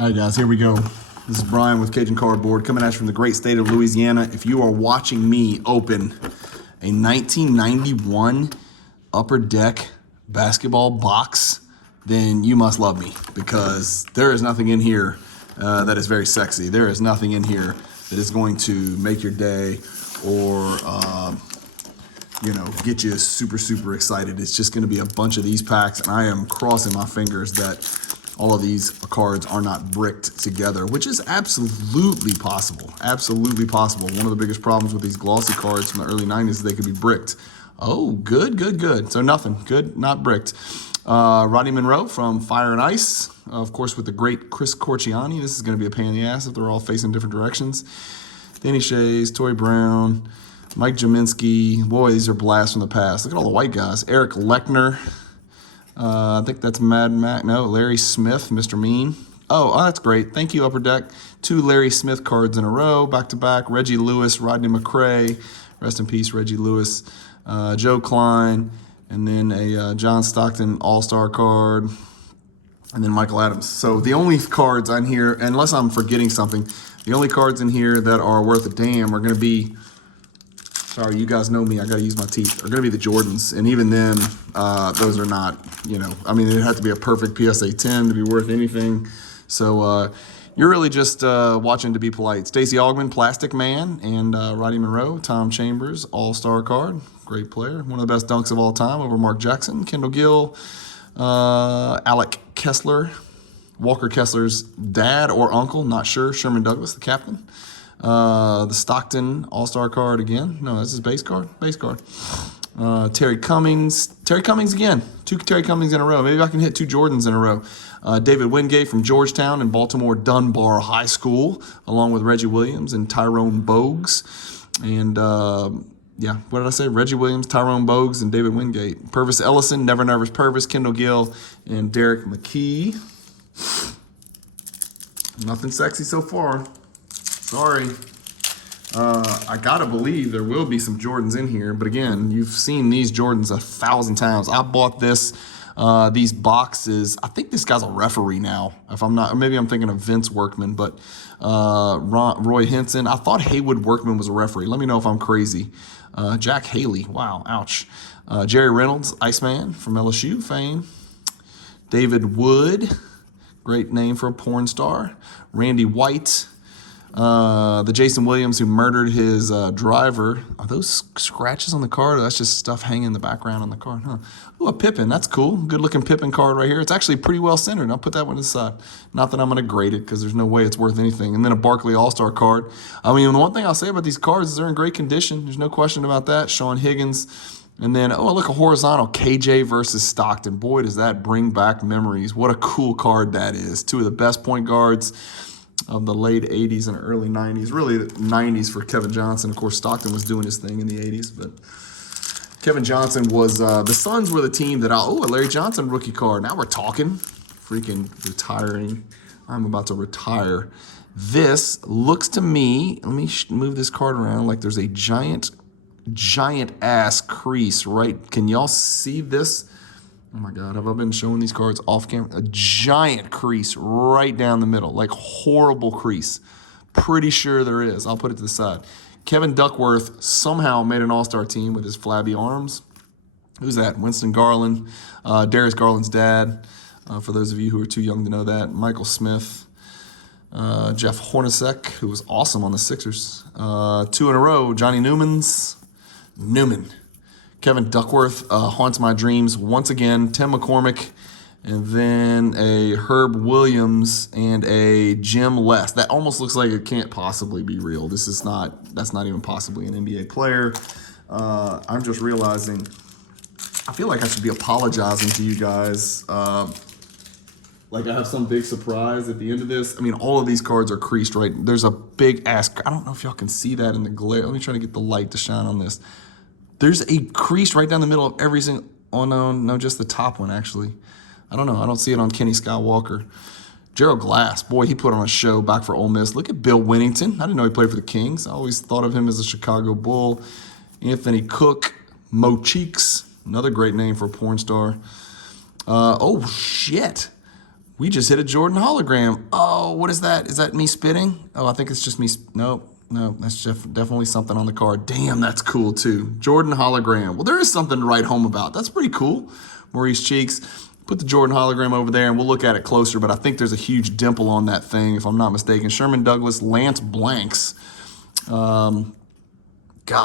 All right, guys, here we go. This is Brian with Cajun Cardboard coming at you from the great state of Louisiana. If you are watching me open a 1991 Upper Deck basketball box, then you must love me, because there is nothing in here that is very sexy. There is nothing in here that is going to make your day or get you super excited. It's just going to be a bunch of these packs, and I am crossing my fingers that all of these cards are not bricked together, which is absolutely possible. Absolutely possible. One of the biggest problems with these glossy cards from the early 90s is they could be bricked. Oh, good. So nothing. Good, not bricked. Rodney Monroe from Fire and Ice, of course, with the great Chris Corciani. This is going to be a pain in the ass if they're all facing different directions. Danny Shays, Tory Brown, Mike Jaminski. Boy, these are blasts from the past. Look at all the white guys. Eric Lechner. I think that's Mad Mac. No, Larry Smith, Mr. Mean. Oh, that's great. Thank you, Upper Deck. 2 Larry Smith cards in a row, back-to-back. Reggie Lewis, Rodney McRae. Rest in peace, Reggie Lewis. Joe Klein. And then a John Stockton All-Star card. And then Michael Adams. So the only cards on here, unless I'm forgetting something, the only cards in here that are worth a damn are going to be, sorry, you guys know me, I got to use my teeth, are going to be the Jordans. And even then, those are not, I mean, it had to be a perfect PSA 10 to be worth anything. So you're really just watching to be polite. Stacey Augmon, Plastic Man, and Rodney Monroe, Tom Chambers, All-Star card. Great player. One of the best dunks of all time over Mark Jackson. Kendall Gill, Alec Kessler, Walker Kessler's dad or uncle, not sure. Sherman Douglas, the captain. The Stockton All-Star card again. No, that's his base card. Terry Cummings again. 2 Terry Cummings in a row. Maybe I can hit 2 Jordans in a row. David Wingate from Georgetown and Baltimore Dunbar High School, along with Reggie Williams and Tyrone Bogues. And what did I say? Reggie Williams, Tyrone Bogues, and David Wingate. Purvis Ellison, Never Nervous Purvis, Kendall Gill, and Derek McKee. Nothing sexy so far. Sorry. I gotta believe there will be some Jordans in here, but again, you've seen these Jordans 1,000 times. I bought these boxes. I think this guy's a referee now. If I'm not, maybe I'm thinking of Vince Workman, but Roy Henson. I thought Haywood Workman was a referee. Let me know if I'm crazy. Jack Haley. Wow, ouch. Jerry Reynolds, Iceman from LSU fame. David Wood, great name for a porn star. Randy White. The Jason Williams who murdered his driver. Are those scratches on the card, or that's just stuff hanging in the background on the card? Huh. Ooh, a Pippen. That's cool. Good looking Pippen card right here. It's actually pretty well centered. I'll put that one to the side. Not that I'm going to grade it, because there's no way it's worth anything. And then a Barkley All-Star card. I mean, the one thing I'll say about these cards is they're in great condition. There's no question about that. Sean Higgins. And then, look, a horizontal KJ versus Stockton. Boy, does that bring back memories. What a cool card that is. 2 of the best point guards of the late 80s and early 90s. Really, the 90s for Kevin Johnson. Of course, Stockton was doing his thing in the 80s, but Kevin Johnson was, the Suns were the team that, a Larry Johnson rookie card. Now we're talking. Freaking retiring. I'm about to retire. This looks to me, let me move this card around, like there's a giant ass crease, right? Can y'all see this? Oh my God, have I been showing these cards off camera? A giant crease right down the middle, like horrible crease. Pretty sure there is. I'll put it to the side. Kevin Duckworth somehow made an all-star team with his flabby arms. Who's that? Winston Garland, Darius Garland's dad, for those of you who are too young to know that. Michael Smith, Jeff Hornacek, who was awesome on the Sixers. 2 in a row, Johnny Newman. Kevin Duckworth haunts my dreams once again. Tim McCormick, and then a Herb Williams and a Jim Less. That almost looks like it can't possibly be real. That's not even possibly an NBA player. I'm just realizing, I feel like I should be apologizing to you guys. Like I have some big surprise at the end of this. I mean, all of these cards are creased, right? There's a big ass, I don't know if y'all can see that in the glare. Let me try to get the light to shine on this. There's a crease right down the middle of every single, no, just the top one, actually. I don't know. I don't see it on Kenny Skywalker. Gerald Glass, boy, he put on a show back for Ole Miss. Look at Bill Winnington. I didn't know he played for the Kings. I always thought of him as a Chicago Bull. Anthony Cook, Mo Cheeks, another great name for a porn star. Oh, shit. We just hit a Jordan hologram. Oh, what is that? Is that me spitting? Oh, I think it's just me. No, that's definitely something on the card. Damn, that's cool too. Jordan hologram. Well, there is something to write home about. That's pretty cool. Maurice Cheeks. Put the Jordan hologram over there and we'll look at it closer, but I think there's a huge dimple on that thing, if I'm not mistaken. Sherman Douglas, Lance Blanks. God,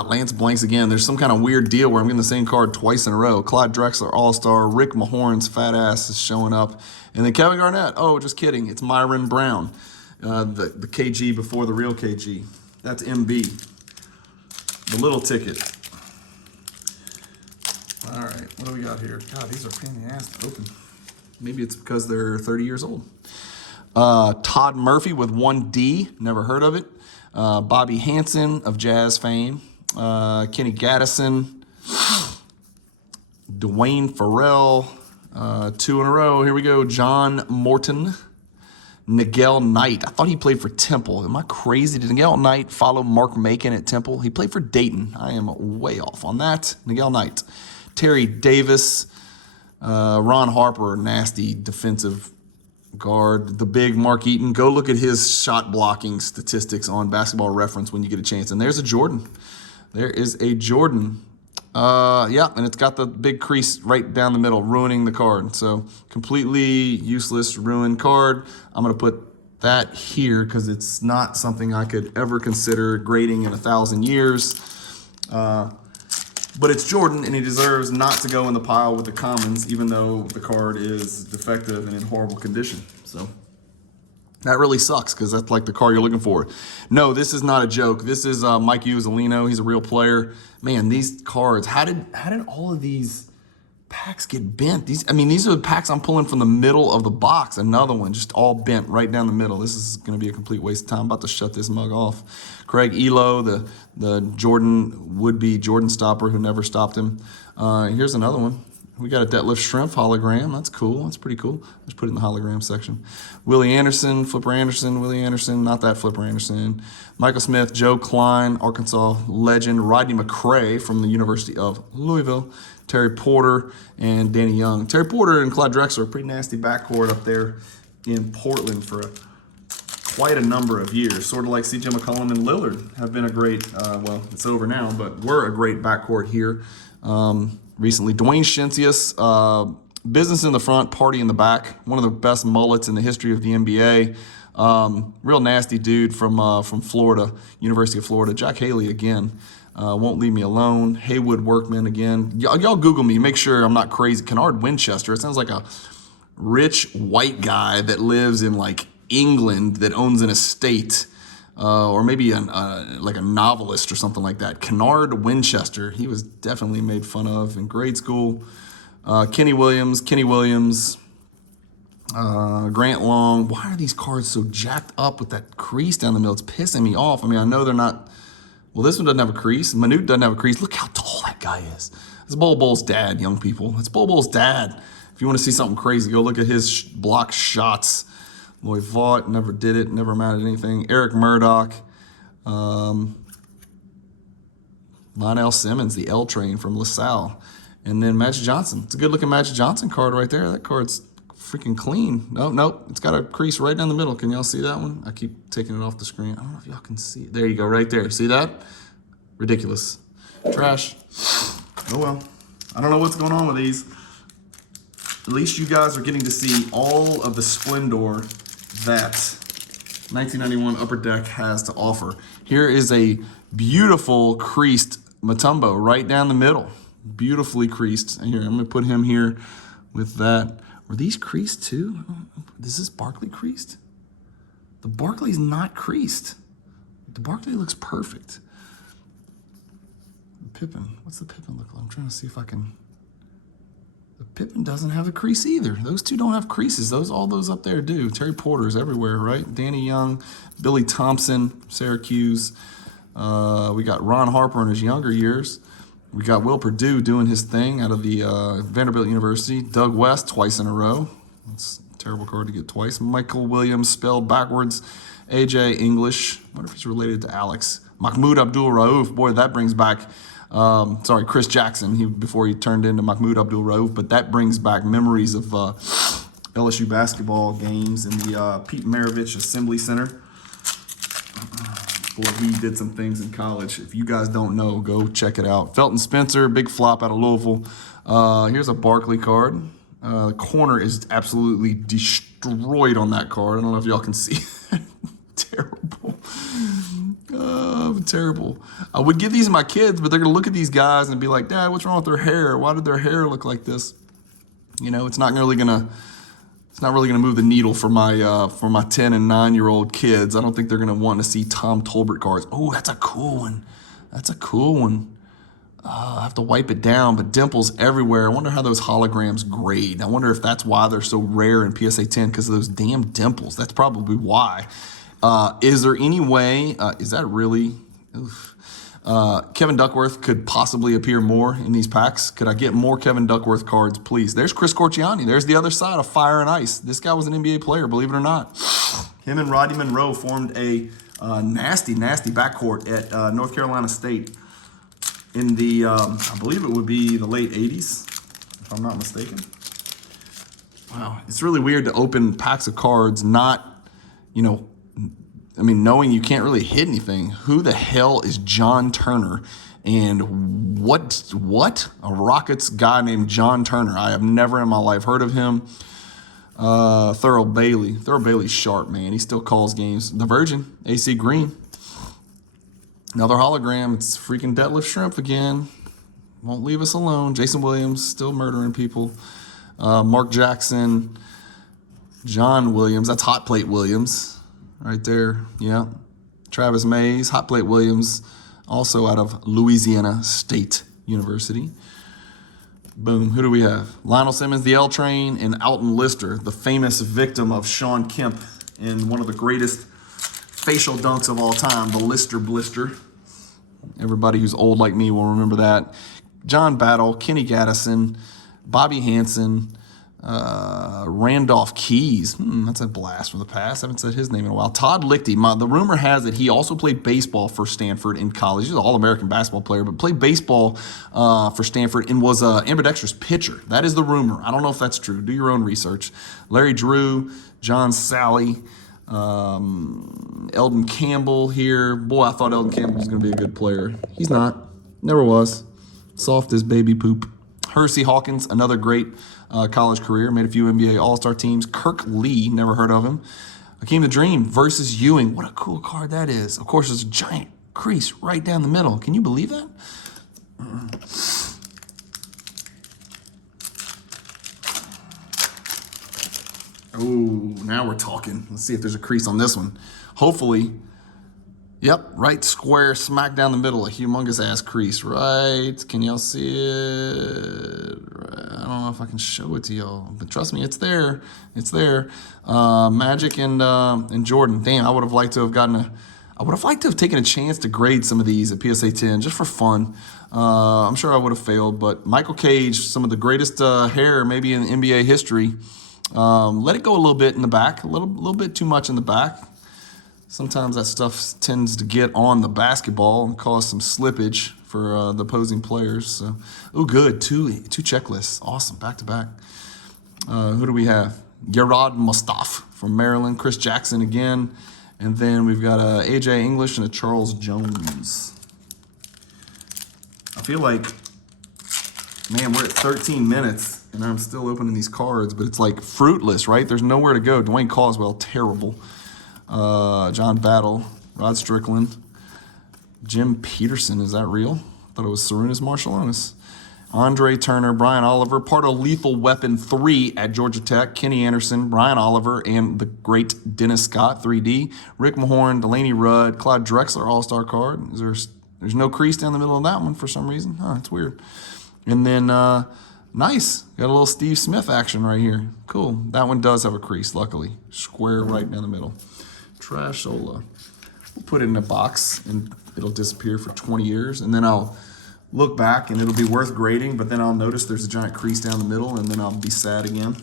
Lance Blanks again. There's some kind of weird deal where I'm getting the same card twice in a row. Clyde Drexler, All-Star. Rick Mahorn's fat ass is showing up. And then Kevin Garnett. Oh, just kidding. It's Myron Brown. The KG before the real KG. That's MB. The little ticket. All right, what do we got here? God, these are a pain in the ass to open. Maybe it's because they're 30 years old. Todd Murphy with 1D, never heard of it. Bobby Hansen of Jazz fame. Kenny Gaddison. Dwayne Farrell. 2 in a row. Here we go. John Morton. Nigel Knight. I thought he played for Temple. Am I crazy? Did Nigel Knight follow Mark Macon at Temple? He played for Dayton. I am way off on that. Nigel Knight. Terry Davis, Ron Harper, nasty defensive guard. The big Mark Eaton. Go look at his shot blocking statistics on Basketball Reference when you get a chance. And there's a Jordan. There is a Jordan. Yeah, and it's got the big crease right down the middle, ruining the card. So completely useless, ruined card. I'm going to put that here because it's not something I could ever consider grading in 1,000 years. But it's Jordan, and he deserves not to go in the pile with the commons, even though the card is defective and in horrible condition. So that really sucks because that's like the card you're looking for. No, this is not a joke. This is Mike Uzzolino. He's a real player. Man, these cards, how did all of these packs get bent? These are the packs I'm pulling from the middle of the box. Another one just all bent right down the middle. This is going to be a complete waste of time. I'm about to shut this mug off. Craig Elo, the Jordan, would-be Jordan stopper who never stopped him. Here's another one. We got a Detlef Schrempf hologram. That's cool. That's pretty cool. Let's put it in the hologram section. Willie Anderson, Flipper Anderson, Willie Anderson, not that Flipper Anderson. Michael Smith, Joe Klein, Arkansas legend. Rodney McCray from the University of Louisville. Terry Porter and Danny Young. Terry Porter and Clyde Drexler, a pretty nasty backcourt up there in Portland for quite a number of years. Sort of like C.J. McCollum and Lillard have been a great, well, it's over now, but were a great backcourt here recently. Dwayne Shinsius, business in the front, party in the back. One of the best mullets in the history of the NBA. Real nasty dude from Florida, University of Florida. Jack Haley again. Won't leave me alone. Haywood Workman again. Y'all Google me. Make sure I'm not crazy. Kennard Winchester. It sounds like a rich white guy that lives in like England that owns an estate, or maybe like a novelist or something like that. Kennard Winchester. He was definitely made fun of in grade school. Kenny Williams. Grant Long. Why are these cards so jacked up with that crease down the middle? It's pissing me off. I mean, I know they're not. Well, this one doesn't have a crease. Manute doesn't have a crease. Look how tall that guy is. That's Bol Bol's dad, young people. That's Bol Bol's dad. If you want to see something crazy, go look at his block shots. Lloyd Vaught, never did it, never amounted to anything. Eric Murdoch. Lionel Simmons, the L train from LaSalle. And then Magic Johnson. It's a good-looking Magic Johnson card right there. That card's freaking clean. Nope. It's got a crease right down the middle. Can y'all see that one? I keep taking it off the screen. I don't know if y'all can see it. There you go, right there. See that? Ridiculous. Trash. Oh well. I don't know what's going on with these. At least you guys are getting to see all of the splendor that 1991 Upper Deck has to offer. Here is a beautiful creased Mutombo right down the middle. Beautifully creased. And here, I'm going to put him here with that. Were these creased too? Is this Barkley creased? The Barkley's not creased. The Barkley looks perfect. Pippen. What's the Pippen look like? I'm trying to see if I can. The Pippen doesn't have a crease either. Those two don't have creases. All those up there do. Terry Porter's everywhere, right? Danny Young, Billy Thompson, Syracuse. We got Ron Harper in his younger years. We got Will Perdue doing his thing out of the Vanderbilt University. Doug West twice in a row. That's a terrible card to get twice. Michael Williams spelled backwards. AJ English. I wonder if he's related to Alex. Mahmoud Abdul-Rauf. Boy, that brings back, Chris Jackson before he turned into Mahmoud Abdul-Rauf. But that brings back memories of LSU basketball games in the Pete Maravich Assembly Center. Boy, he did some things in college. If you guys don't know, go check it out. Felton Spencer, big flop out of Louisville. Here's a Barkley card. The corner is absolutely destroyed on that card. I don't know if y'all can see. Terrible. Terrible. I would give these to my kids, but they're going to look at these guys and be like, Dad, what's wrong with their hair? Why did their hair look like this? You know, it's not really going to move the needle for my 10 and 9-year-old kids. I don't think they're going to want to see Tom Tolbert cards. Oh, that's a cool one. That's a cool one. I have to wipe it down, but dimples everywhere. I wonder how those holograms grade. I wonder if that's why they're so rare in PSA 10, because of those damn dimples. That's probably why. Is there any way, is that really, Kevin Duckworth could possibly appear more in these packs? Could I get more Kevin Duckworth cards, please? There's Chris Corchiani. There's the other side of fire and ice. This guy was an NBA player, believe it or not. Him and Rodney Monroe formed a nasty backcourt at North Carolina State in the, I believe it would be the late 80s, if I'm not mistaken. Wow, it's really weird to open packs of cards not, you know, I mean, knowing you can't really hit anything. Who the hell is John Turner? And what? A Rockets guy named John Turner. I have never in my life heard of him. Thurl Bailey. Thurl Bailey's sharp, man. He still calls games. The Virgin, AC Green. Another hologram. It's freaking Detlef Schrempf again. Won't leave us alone. Jason Williams, still murdering people. Mark Jackson. John Williams. That's Hot Plate Williams. Right there, yeah. Travis Mays, Hot Plate Williams, also out of Louisiana State University. Boom, who do we have? Lionel Simmons, the L Train, and Alton Lister, the famous victim of Sean Kemp in one of the greatest facial dunks of all time, the Lister Blister. Everybody who's old like me will remember that. John Battle, Kenny Gaddison, Bobby Hansen, Randolph Keys. That's a blast from the past. I haven't said his name in a while. Todd Lichty. The rumor has that he also played baseball for Stanford in college. He's an All-American basketball player, but played baseball for Stanford and was ambidextrous pitcher. That is the rumor. I don't know if that's true. Do your own research. Larry Drew, John Sally, Eldon Campbell here. Boy, I thought Eldon Campbell was going to be a good player. He's not. Never was. Soft as baby poop. Hersey Hawkins, another great college career, made a few NBA All-Star teams. Kirk Lee, never heard of him. Hakeem the Dream versus Ewing. What a cool card that is. Of course, there's a giant crease right down the middle. Can you believe that? Oh, now we're talking. Let's see if there's a crease on this one. Hopefully. Yep, right square, smack down the middle, a humongous ass crease, right? Can y'all see it? I don't know if I can show it to y'all, but trust me, it's there. It's there. Magic and Jordan. Damn, I would have liked to have taken a chance to grade some of these at PSA 10 just for fun. I'm sure I would have failed, but Michael Cage, some of the greatest hair maybe in NBA history. Let it go a little bit in the back, a little bit too much in the back. Sometimes that stuff tends to get on the basketball and cause some slippage for the opposing players. So, oh, good. Two checklists. Awesome. Back to back. Who do we have? Gerard Mustaf from Maryland. Chris Jackson again. And then we've got A.J. English and a Charles Jones. I feel like, man, we're at 13 minutes and I'm still opening these cards, but it's like fruitless, right? There's nowhere to go. Dwayne Caldwell, terrible. John Battle, Rod Strickland, Jim Peterson, is that real? I thought it was Sarunas Marciulionis. Andre Turner, Brian Oliver, part of Lethal Weapon 3 at Georgia Tech, Kenny Anderson, Brian Oliver, and the great Dennis Scott, 3D, Rick Mahorn, Delaney Rudd, Clyde Drexler, All-Star card. There's no crease down the middle of that one for some reason. Huh, it's weird. And then, nice. Got a little Steve Smith action right here. Cool. That one does have a crease, luckily. Square right down the middle. Trashola. We'll put it in a box and it'll disappear for 20 years. And then I'll look back and it'll be worth grading, but then I'll notice there's a giant crease down the middle and then I'll be sad again.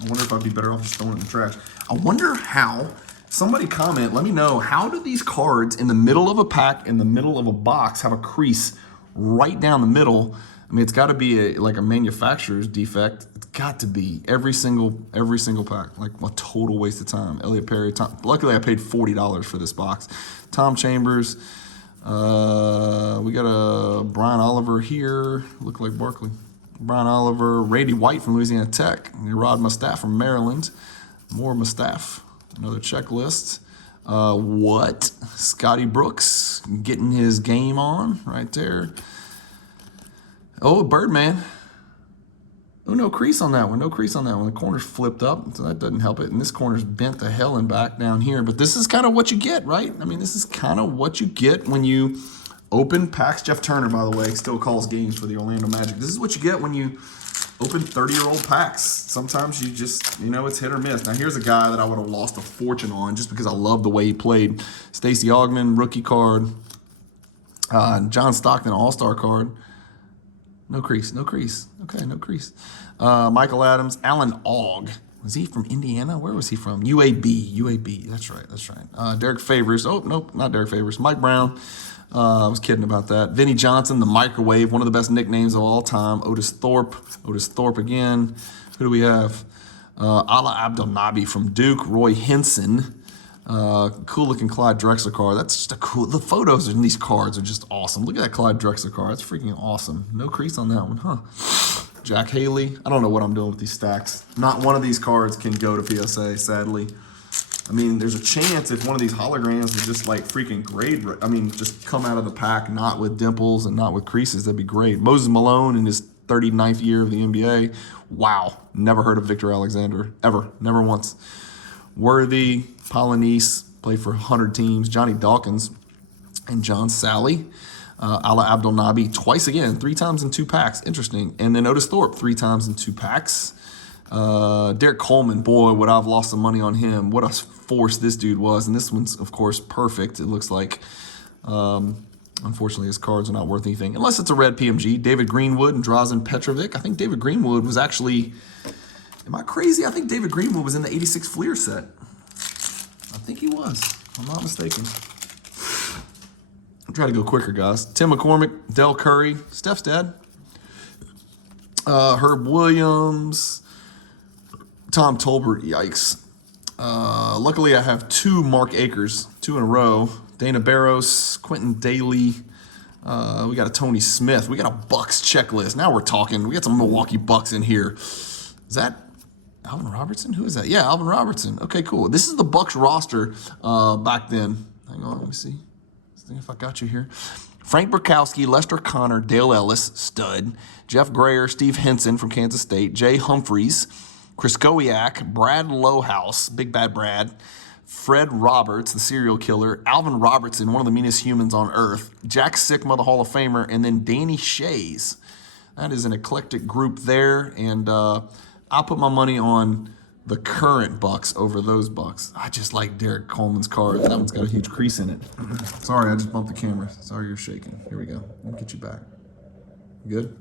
I wonder if I'd be better off just throwing it in the trash. I wonder how, somebody comment, let me know, how do these cards in the middle of a pack, in the middle of a box, have a crease right down the middle? I mean, it's got to be like a manufacturer's defect. It's got to be every single pack. Like a total waste of time. Elliot Perry. Luckily, I paid $40 for this box. Tom Chambers. We got a Brian Oliver here. Look like Barkley. Brian Oliver. Randy White from Louisiana Tech. Rod Mustaff from Maryland. More Mustaff. Another checklist. What? Scotty Brooks getting his game on right there. Oh, Birdman. Oh, no crease on that one. No crease on that one. The corner's flipped up, so that doesn't help it. And this corner's bent the hell and back down here. But this is kind of what you get, right? I mean, this is kind of what you get when you open packs. Jeff Turner, by the way, still calls games for the Orlando Magic. This is what you get when you open 30-year-old packs. Sometimes you just, you know, it's hit or miss. Now, here's a guy that I would have lost a fortune on just because I love the way he played. Stacey Augmon, rookie card. John Stockton, all-star card. No crease, no crease. Okay, no crease. Michael Adams, Alan Ogg. Was he from Indiana? Where was he from? UAB. That's right. Derek Favors. Oh, nope, not Derek Favors. Mike Brown. I was kidding about that. Vinnie Johnson, the microwave, one of the best nicknames of all time. Otis Thorpe again. Who do we have? Ala Abdelnaby from Duke. Roy Henson. Cool looking Clyde Drexler card. That's just a cool. The photos in these cards are just awesome. Look at that Clyde Drexler card. That's freaking awesome. No crease on that one, huh? Jack Haley. I don't know what I'm doing with these stacks. Not one of these cards can go to PSA, sadly. I mean, there's a chance if one of these holograms is just like freaking grade. I mean, just come out of the pack not with dimples and not with creases. That'd be great. Moses Malone in his 39th year of the NBA. Wow. Never heard of Victor Alexander. Ever. Never once. Worthy. Polynice, played for 100 teams. Johnny Dawkins and John Sally. Ala Abdelnaby twice again, 3 times in 2 packs. Interesting. And then Otis Thorpe 3 times in 2 packs. Derek Coleman, boy, would I have lost some money on him. What a force this dude was. And this one's, of course, perfect. It looks like, unfortunately, his cards are not worth anything. Unless it's a red PMG. David Greenwood and Drazen Petrovic. I think David Greenwood was actually, am I crazy? I think David Greenwood was in the 86 Fleer set. I think he was, if I'm not mistaken. I'll try to go quicker, guys. Tim McCormick, Del Curry, Steph's dad. Herb Williams, Tom Tolbert, yikes. Luckily, I have 2 Mark Akers, 2 in a row. Dana Barros, Quentin Daly. We got a Tony Smith. We got a Bucks checklist. Now we're talking. We got some Milwaukee Bucks in here. Is that Alvin Robertson? Who is that? Yeah, Alvin Robertson. Okay, cool. This is the Bucks roster back then. Hang on, let me see. Let's see if I got you here. Frank Burkowski, Lester Connor, Dale Ellis, stud. Jeff Grayer, Steve Henson from Kansas State. Jay Humphreys, Chris Kowiak, Brad Lowhouse, Big Bad Brad. Fred Roberts, the serial killer. Alvin Robertson, one of the meanest humans on earth. Jack Sikma, the Hall of Famer. And then Danny Shays. That is an eclectic group there. And I'll put my money on the current Bucks over those Bucks. I just like Derek Coleman's card. That one's got a huge crease in it. Sorry, I just bumped the camera. Sorry, you're shaking. Here we go. Let me get you back. Good?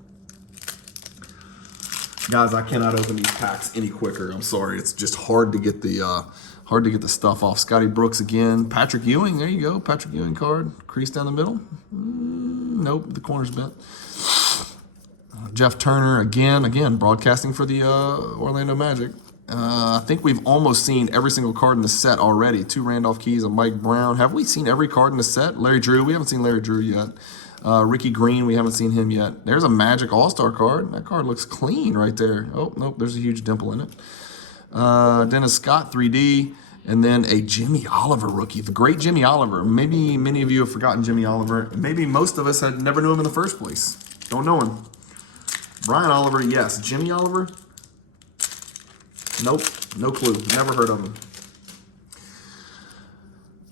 Guys, I cannot open these packs any quicker. I'm sorry. It's just hard to get the stuff off. Scotty Brooks again. Patrick Ewing. There you go. Patrick Ewing card. Crease down the middle. Nope. The corner's bent. Jeff Turner again broadcasting for the Orlando Magic. I think we've almost seen every single card in the set already. 2 Randolph Keys, a Mike Brown. Have we seen every card in the set? Larry Drew, we haven't seen Larry Drew yet. Ricky Green, we haven't seen him yet. There's a Magic All-Star card. That card looks clean right there. Oh, nope, there's a huge dimple in it. Dennis Scott, 3D. And then a Jimmy Oliver rookie, the great Jimmy Oliver. Maybe many of you have forgotten Jimmy Oliver. Maybe most of us had never knew him in the first place. Don't know him. Brian Oliver, yes. Jimmy Oliver? Nope, no clue. Never heard of him.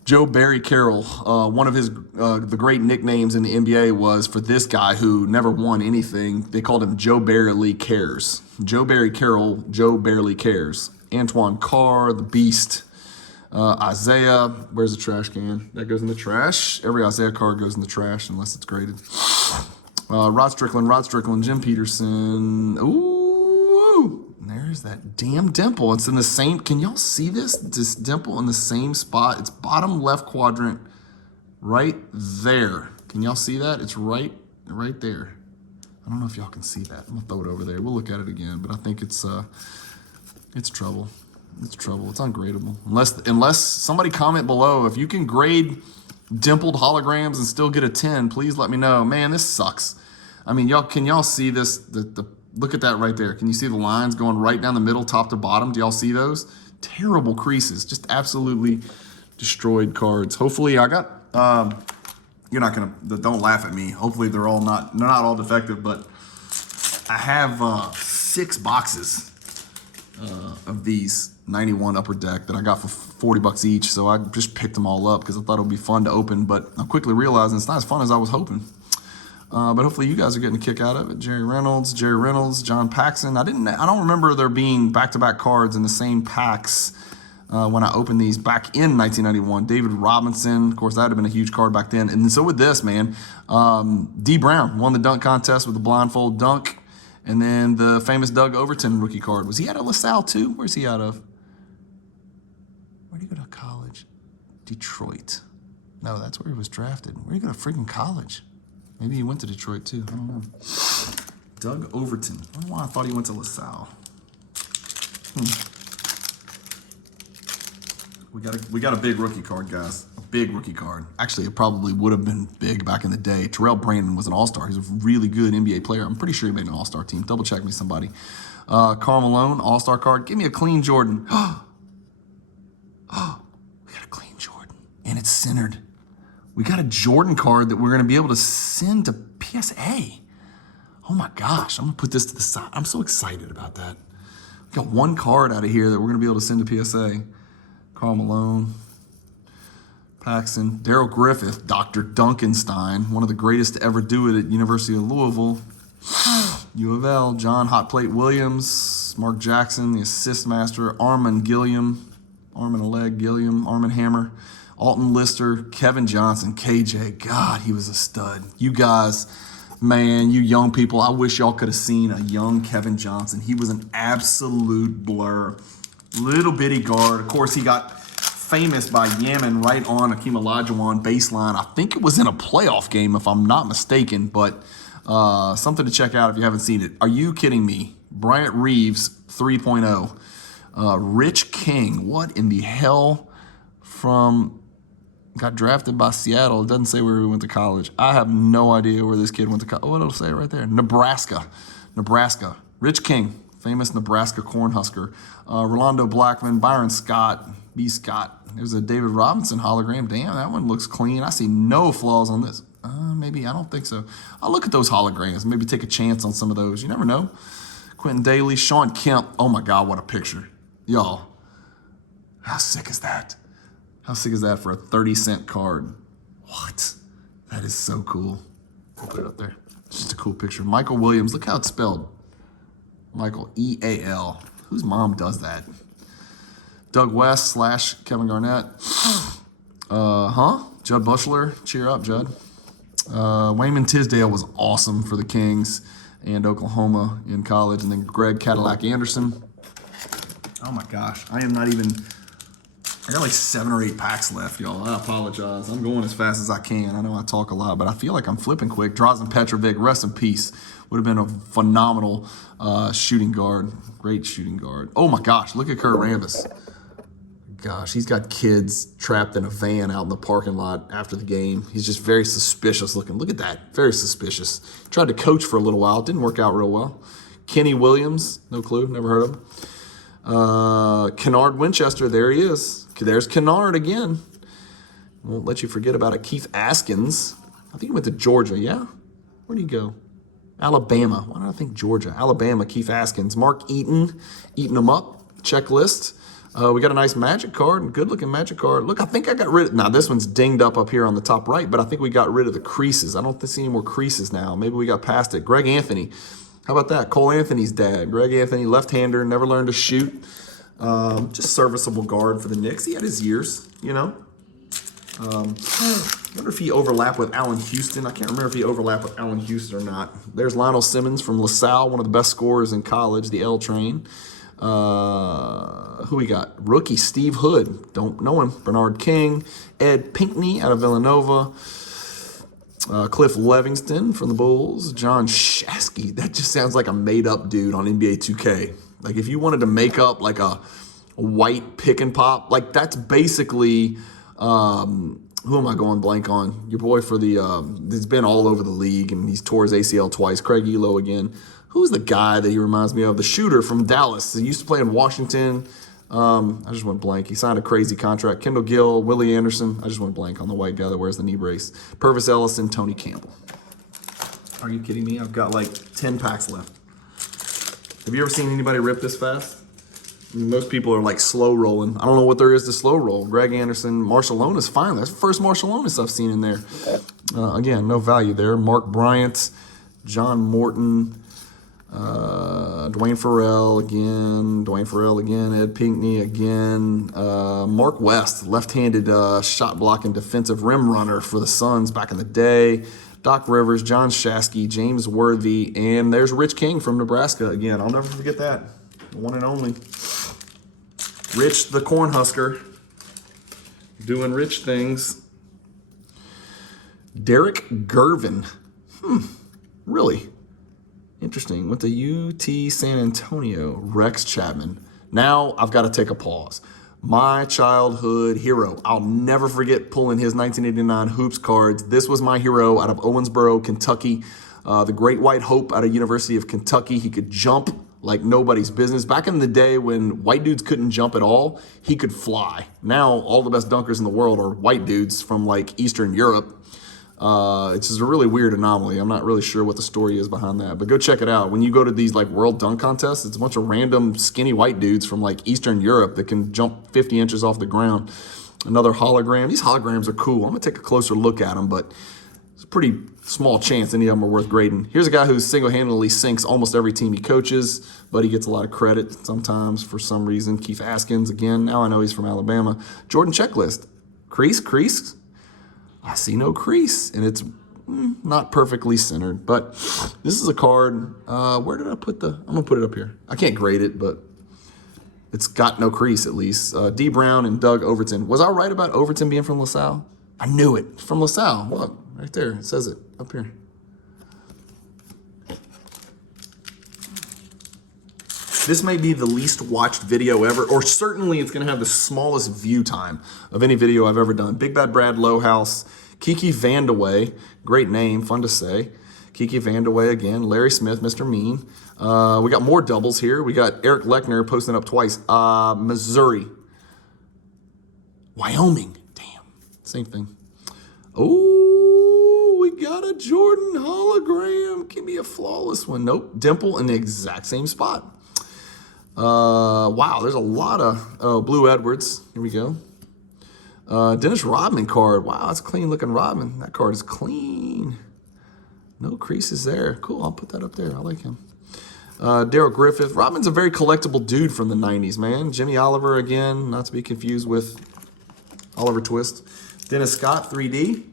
Joe Barry Carroll, one of his the great nicknames in the NBA was for this guy who never won anything. They called him Joe Barely Cares. Joe Barry Carroll, Joe Barely Cares. Antoine Carr, the Beast. Isaiah, where's the trash can? That goes in the trash. Every Isaiah card goes in the trash unless it's graded. Rod Strickland, Jim Peterson. Ooh, there's that damn dimple. It's in the same, can y'all see this? This dimple in the same spot. It's bottom left quadrant right there. Can y'all see that? It's right there. I don't know if y'all can see that. I'm gonna throw it over there. We'll look at it again, but I think it's trouble. It's trouble. It's ungradable. Unless somebody comment below if you can grade dimpled holograms and still get a 10. Please let me know. Man, this sucks. I mean, can y'all see this? Look at that right there. Can you see the lines going right down the middle, top to bottom? Do y'all see those? Terrible creases. Just absolutely destroyed cards. Hopefully, I got. You're not gonna. Don't laugh at me. Hopefully, they're not all defective, but I have 6 boxes of these 91 Upper Deck that I got for $40 each. So I just picked them all up because I thought it would be fun to open, but I'm quickly realizing it's not as fun as I was hoping. But hopefully you guys are getting a kick out of it. Jerry Reynolds, John Paxson. I don't remember there being back-to-back cards in the same packs when I opened these back in 1991. David Robinson, of course, that would have been a huge card back then. And so with this, man, D. Brown won the dunk contest with the blindfold dunk. And then the famous Doug Overton rookie card. Was he out of LaSalle too? Where's he out of? Where'd he go to college? Detroit. No, that's where he was drafted. Where'd he go to freaking college? Maybe he went to Detroit too. I don't know. Doug Overton. I don't know why I thought he went to LaSalle. We got a big rookie card, guys. A big rookie card. Actually, it probably would have been big back in the day. Terrell Brandon was an all-star. He's a really good NBA player. I'm pretty sure he made an all-star team. Double check me, somebody. Karl Malone, all-star card. Give me a clean Jordan. We got a clean Jordan. And it's centered. We got a Jordan card that we're going to be able to send to PSA. Oh my gosh. I'm going to put this to the side. I'm so excited about that. We got one card out of here that we're going to be able to send to PSA. Karl Malone, Paxson, Daryl Griffith, Dr. Duncanstein, one of the greatest to ever do it at University of Louisville, U of L, John Hot Plate Williams, Mark Jackson, the assist master, Armin Hammer, Alton Lister, Kevin Johnson, KJ. God, he was a stud. You guys, man, you young people, I wish y'all could have seen a young Kevin Johnson. He was an absolute blur. Little bitty guard. Of course, he got famous by yamming right on Akeem Olajuwon baseline. I think it was in a playoff game, if I'm not mistaken, but something to check out if you haven't seen it. Are you kidding me? Bryant Reeves 3.0. Rich King. What in the hell got drafted by Seattle. It doesn't say where he went to college. I have no idea where this kid went to college. Oh, it'll say right there. Nebraska. Rich King. Famous Nebraska Cornhusker. Rolando Blackman, Byron Scott, B. Scott. There's a David Robinson hologram. Damn, that one looks clean. I see no flaws on this. Maybe, I don't think so. I'll look at those holograms. Maybe take a chance on some of those. You never know. Quentin Daly, Sean Kemp. Oh my God, what a picture. Y'all, how sick is that? How sick is that for a 30-cent card? What? That is so cool. I'll put it up there. It's just a cool picture. Michael Williams, look how it's spelled. Michael, E-A-L. Whose mom does that? Doug West / Kevin Garnett. Judd Bushler. Cheer up, Judd. Wayman Tisdale was awesome for the Kings and Oklahoma in college. And then Greg Cadillac Anderson. Oh my gosh. I got like 7 or 8 packs left, y'all. I apologize. I'm going as fast as I can. I know I talk a lot, but I feel like I'm flipping quick. Drazen Petrovic, rest in peace. Would have been a phenomenal shooting guard. Great shooting guard. Oh my gosh, look at Kurt Rambis. Gosh, he's got kids trapped in a van out in the parking lot after the game. He's just very suspicious looking. Look at that, very suspicious. Tried to coach for a little while. Didn't work out real well. Kenny Williams, no clue, never heard of him. Kennard Winchester, there he is. There's Kennard again. Won't let you forget about it. Keith Askins. I think he went to Georgia, yeah? Where'd he go? Alabama. Why did I think Georgia? Alabama, Keith Askins. Mark Eaton, eating them up. Checklist. We got a nice Magic card, good-looking Magic card. Look, I think I got rid of... Now, this one's dinged up here on the top right, but I think we got rid of the creases. I don't see any more creases now. Maybe we got past it. Greg Anthony. How about that? Cole Anthony's dad. Greg Anthony, left-hander, never learned to shoot. Just serviceable guard for the Knicks. He had his years, you know. I wonder if he overlapped with Allen Houston. I can't remember if he overlapped with Allen Houston or not. There's Lionel Simmons from LaSalle, one of the best scorers in college, the L Train. Who we got? Rookie Steve Hood. Don't know him. Bernard King. Ed Pinkney out of Villanova. Cliff Levingston from the Bulls. John Shasky. That just sounds like a made-up dude on NBA 2K. Like if you wanted to make up like a white pick and pop, like that's basically, who am I going blank on? Your boy for the, he's been all over the league and he's tore his ACL twice. Craig Elo again. Who's the guy that he reminds me of? The shooter from Dallas. He used to play in Washington. I just went blank. He signed a crazy contract. Kendall Gill, Willie Anderson. I just went blank on the white guy that wears the knee brace. Purvis Ellison, Tony Campbell. Are you kidding me? I've got like 10 packs left. Have you ever seen anybody rip this fast? I mean, most people are like slow rolling. I don't know what there is to slow roll. Greg Anderson, Marcialonis, finally. That's the first Marcialonis I've seen in there. Again, no value there. Mark Bryant, John Morton, Dwayne Farrell again, Ed Pinkney again, Mark West, left-handed shot blocking defensive rim runner for the Suns back in the day, Doc Rivers, John Shasky, James Worthy, and there's Rich King from Nebraska again. I'll never forget that. The one and only. Rich the Cornhusker doing rich things. Derek Gervin. Really? Interesting. Went to UT San Antonio. Rex Chapman. Now I've got to take a pause. My childhood hero. I'll never forget pulling his 1989 Hoops cards. This was my hero out of Owensboro, Kentucky. The Great White Hope out of University of Kentucky. He could jump like nobody's business. Back in the day when white dudes couldn't jump at all, he could fly. Now all the best dunkers in the world are white dudes from like Eastern Europe. It's just a really weird anomaly. I'm not really sure what the story is behind that, but go check it out. When you go to these like world dunk contests, it's a bunch of random skinny white dudes from like Eastern Europe that can jump 50 inches off the ground. Another hologram. These holograms are cool. I'm gonna take a closer look at them, but it's a pretty small chance any of them are worth grading. Here's a guy who single-handedly sinks almost every team he coaches, but he gets a lot of credit sometimes for some reason. Keith Askins, again, now I know he's from Alabama. Jordan Checklist. Crease? I see no crease, and it's not perfectly centered, but this is a card. Where did I put I'm going to put it up here. I can't grade it, but it's got no crease at least. D. Brown and Doug Overton. Was I right about Overton being from LaSalle? I knew it. From LaSalle. Look, right there. It says it up here. This may be the least watched video ever, or certainly it's going to have the smallest view time of any video I've ever done. Big Bad Brad Lowhouse, Kiki Vandeweghe, great name, fun to say. Kiki Vandeweghe again, Larry Smith, Mr. Mean. We got more doubles here. We got Eric Lechner posting up twice. Missouri. Wyoming. Damn, same thing. Oh, we got a Jordan hologram. Give me a flawless one. Nope, Dimple in the exact same spot. Wow, there's a lot of Blue Edwards. Here we go. Dennis Rodman card. Wow, that's a clean looking Rodman. That card is clean. No creases there. Cool, I'll put that up there. I like him. Daryl Griffith. Rodman's a very collectible dude from the 90s, man. Jimmy Oliver again, not to be confused with Oliver Twist. Dennis Scott, 3D.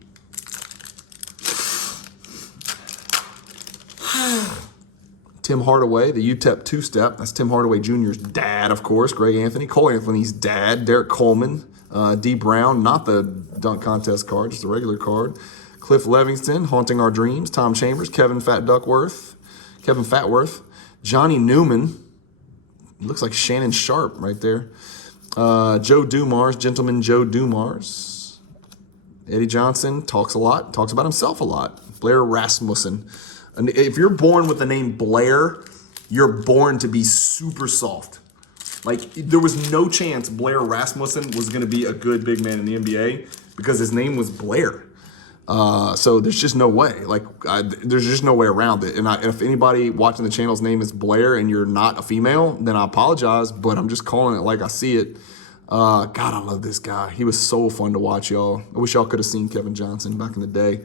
Tim Hardaway, the UTEP two-step. That's Tim Hardaway Jr.'s dad, of course. Greg Anthony, Cole Anthony's dad. Derek Coleman, D. Brown, not the dunk contest card, just a regular card. Cliff Levingston, Haunting Our Dreams. Tom Chambers, Kevin Fatworth. Johnny Newman. Looks like Shannon Sharp right there. Joe Dumars, Gentleman Joe Dumars. Eddie Johnson talks a lot, talks about himself a lot. Blair Rasmussen. And if you're born with the name Blair, you're born to be super soft. Like, there was no chance Blair Rasmussen was going to be a good big man in the NBA because his name was Blair. So there's just no way. Like, there's just no way around it. And if anybody watching the channel's name is Blair and you're not a female, then I apologize, but I'm just calling it like I see it. God, I love this guy. He was so fun to watch, y'all. I wish y'all could have seen Kevin Johnson back in the day.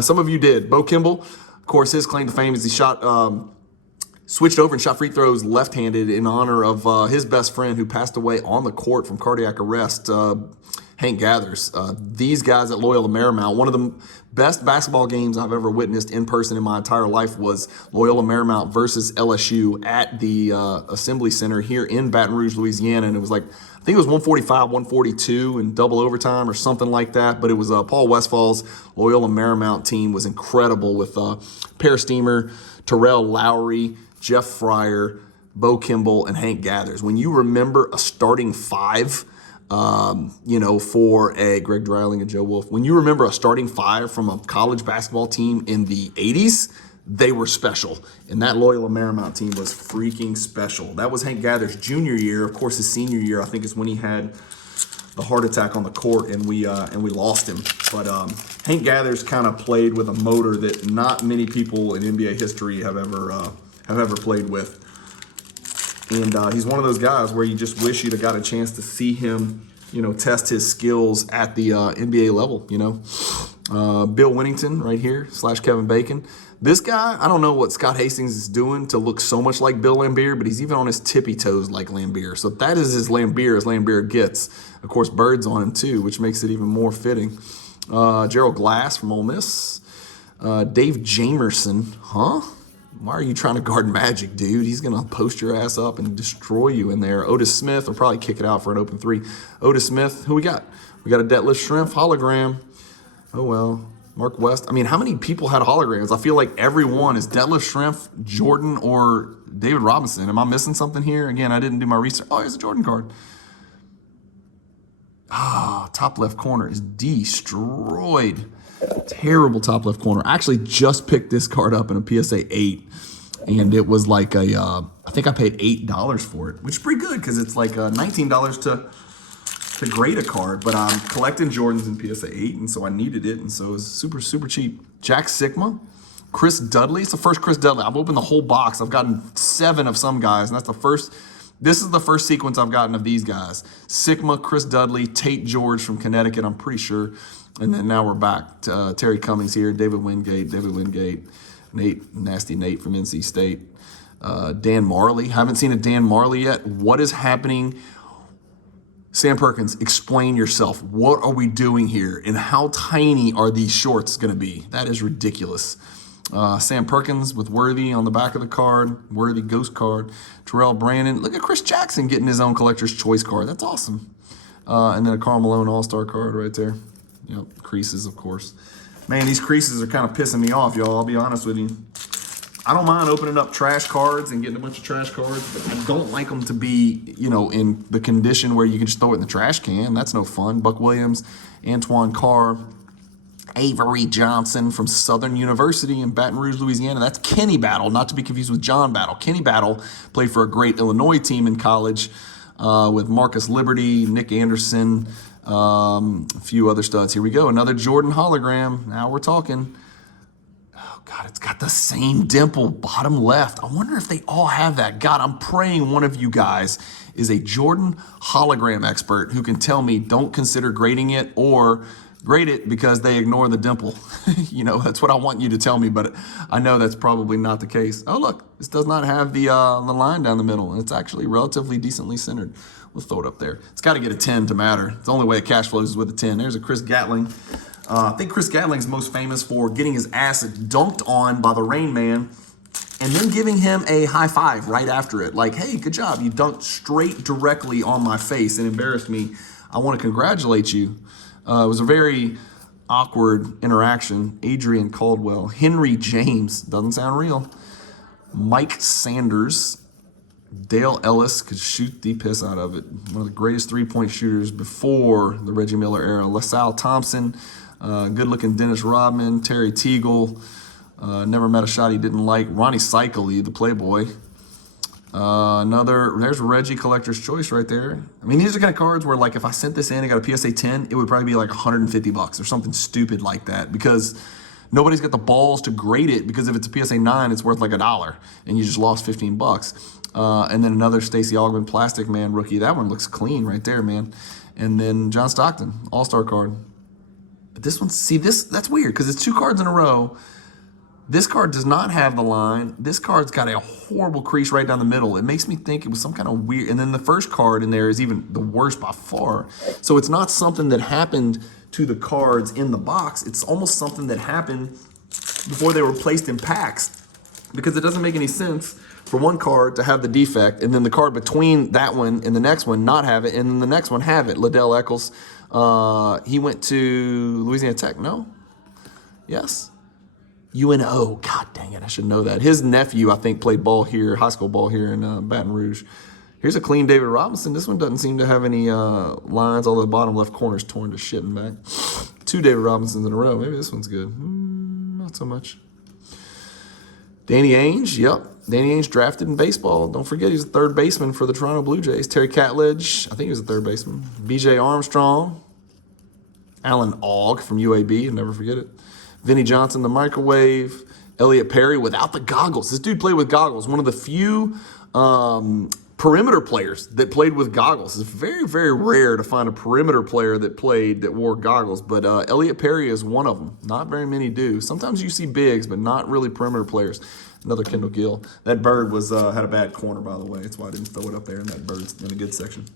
Some of you did. Bo Kimball. Of course, his claim to fame is he switched over and shot free throws left-handed in honor of his best friend who passed away on the court from cardiac arrest, Hank Gathers. These guys at Loyola Marymount, one of the best basketball games I've ever witnessed in person in my entire life was Loyola Marymount versus LSU at the Assembly Center here in Baton Rouge, Louisiana. And it was like, I think it was 145, 142 in double overtime or something like that. But it was Paul Westfall's Loyola Marymount team was incredible with Per Steamer, Terrell Lowry, Jeff Fryer, Bo Kimball, and Hank Gathers. When you remember a starting five, for a Greg Dreiling and Joe Wolf, when you remember a starting five from a college basketball team in the 80s, they were special. And that Loyola Marymount team was freaking special. That was Hank Gathers' junior year. Of course, his senior year, I think, is when he had the heart attack on the court and we lost him. But Hank Gathers kind of played with a motor that not many people in NBA history have ever played with. And he's one of those guys where you just wish you'd have got a chance to see him, test his skills at the NBA level, Bill Winnington right here, / Kevin Bacon. This guy, I don't know what Scott Hastings is doing to look so much like Bill Laimbeer, but he's even on his tippy toes like Laimbeer. So that is as Laimbeer gets. Of course, Bird's on him too, which makes it even more fitting. Gerald Glass from Ole Miss. Dave Jamerson, huh? Why are you trying to guard Magic, dude? He's going to post your ass up and destroy you in there. Otis Smith will probably kick it out for an open three. Otis Smith, who we got? We got a Detlef Schrempf hologram. Oh, well. Mark West. I mean, how many people had holograms? I feel like everyone is Detlef Schrempf, Jordan, or David Robinson. Am I missing something here? Again, I didn't do my research. Oh, here's a Jordan card. Top left corner is destroyed. Terrible top left corner. I actually just picked this card up in a PSA 8, and it was like I think I paid $8 for it, which is pretty good because it's like $19 to grade a card. But I'm collecting Jordans in PSA 8, and so I needed it, and so it was super, super cheap. Jack Sigma, Chris Dudley. It's the first Chris Dudley. I've opened the whole box. I've gotten 7 of some guys, and that's the first. This is the first sequence I've gotten of these guys. Sigma, Chris Dudley, Tate George from Connecticut, I'm pretty sure. And then now we're back to Terry Cummings here, David Wingate, Nasty Nate from NC State. Dan Marley. Haven't seen a Dan Marley yet. What is happening? Sam Perkins, explain yourself. What are we doing here? And how tiny are these shorts going to be? That is ridiculous. Sam Perkins with Worthy on the back of the card. Worthy ghost card. Terrell Brandon. Look at Chris Jackson getting his own collector's choice card. That's awesome. And then a Karl Malone all-star card right there. Yep, creases, of course. Man, these creases are kind of pissing me off, y'all. I'll be honest with you. I don't mind opening up trash cards and getting a bunch of trash cards, but I don't like them to be, in the condition where you can just throw it in the trash can. That's no fun. Buck Williams, Antoine Carr, Avery Johnson from Southern University in Baton Rouge, Louisiana. That's Kenny Battle, not to be confused with John Battle. Kenny Battle played for a great Illinois team in college with Marcus Liberty, Nick Anderson, a few other studs. Here we go. Another Jordan hologram. Now we're talking. Oh, God, it's got the same dimple, bottom left. I wonder if they all have that. God, I'm praying one of you guys is a Jordan hologram expert who can tell me don't consider grading it or grade it because they ignore the dimple. That's what I want you to tell me, but I know that's probably not the case. Oh, look, this does not have the line down the middle, and it's actually relatively decently centered. We'll throw it up there. It's got to get a 10 to matter. It's the only way it cash flows is with a 10. There's a Chris Gatling. I think Chris Gatling's most famous for getting his ass dunked on by the Rain Man and then giving him a high five right after it. Like, hey, good job. You dunked straight directly on my face and embarrassed me. I want to congratulate you. It was a very awkward interaction. Adrian Caldwell. Henry James. Doesn't sound real. Mike Sanders. Dale Ellis could shoot the piss out of it. One of the greatest three-point shooters before the Reggie Miller era. LaSalle Thompson, good-looking Dennis Rodman, Terry Teagle. Never met a shot he didn't like. Ronnie Cycli, the Playboy. There's Reggie Collector's Choice right there. I mean, these are the kind of cards where, like, if I sent this in and got a PSA 10, it would probably be like $150 or something stupid like that because nobody's got the balls to grade it because if it's a PSA 9, it's worth like $1 and you just lost $15. And then another Stacey Augmon Plastic Man rookie. That one looks clean right there, man. And then John Stockton, all-star card. But this one, that's weird because it's 2 cards in a row. This card does not have the line. This card's got a horrible crease right down the middle. It makes me think it was some kind of weird. And then the first card in there is even the worst by far. So it's not something that happened to the cards in the box. It's almost something that happened before they were placed in packs because it doesn't make any sense for one card to have the defect, and then the card between that one and the next one not have it, and then the next one have it. Liddell Eccles, he went to Louisiana Tech, no? Yes? UNO, god dang it, I should know that. His nephew, I think, played ball here, high school ball here in Baton Rouge. Here's a clean David Robinson. This one doesn't seem to have any lines, although the bottom left corner's torn to shit and back. 2 David Robinsons in a row. Maybe this one's good. Not so much. Danny Ainge, yep. Danny Ainge drafted in baseball. Don't forget he's a third baseman for the Toronto Blue Jays. Terry Catledge, I think he was a third baseman. B.J. Armstrong. Alan Ogg from UAB, never forget it. Vinnie Johnson, the microwave. Elliot Perry without the goggles. This dude played with goggles. One of the few perimeter players that played with goggles. It's very, very rare to find a perimeter player that wore goggles, but Elliot Perry is one of them. Not very many do. Sometimes you see bigs, but not really perimeter players. Another Kendall Gill. That bird was had a bad corner, by the way. That's why I didn't throw it up there, and that bird's in a good section.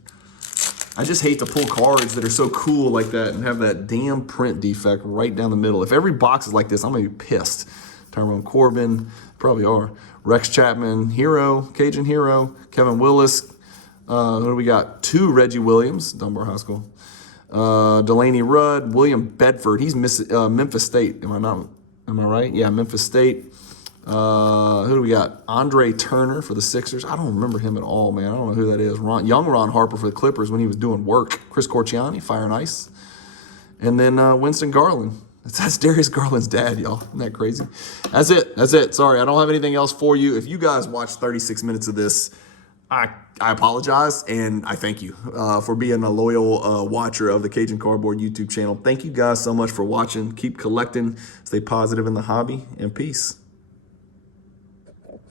I just hate to pull cards that are so cool like that and have that damn print defect right down the middle. If every box is like this, I'm going to be pissed. Tyrone Corbin, probably are. Rex Chapman, hero, Cajun hero. Kevin Willis. Who do we got? 2 Reggie Williams, Dunbar High School. Delaney Rudd, William Bedford. He's Memphis State. Am I right? Yeah, Memphis State. Who do we got? Andre Turner for the Sixers. I don't remember him at all, man. I don't know who that is. Ron Harper for the Clippers when he was doing work. Chris Corciani, Fire and Ice. And then Winston Garland. That's Darius Garland's dad, y'all. Isn't that crazy? That's it. Sorry, I don't have anything else for you. If you guys watched 36 minutes of this, I apologize, and I thank you for being a loyal watcher of the Cajun Cardboard YouTube channel. Thank you guys so much for watching. Keep collecting. Stay positive in the hobby, and peace.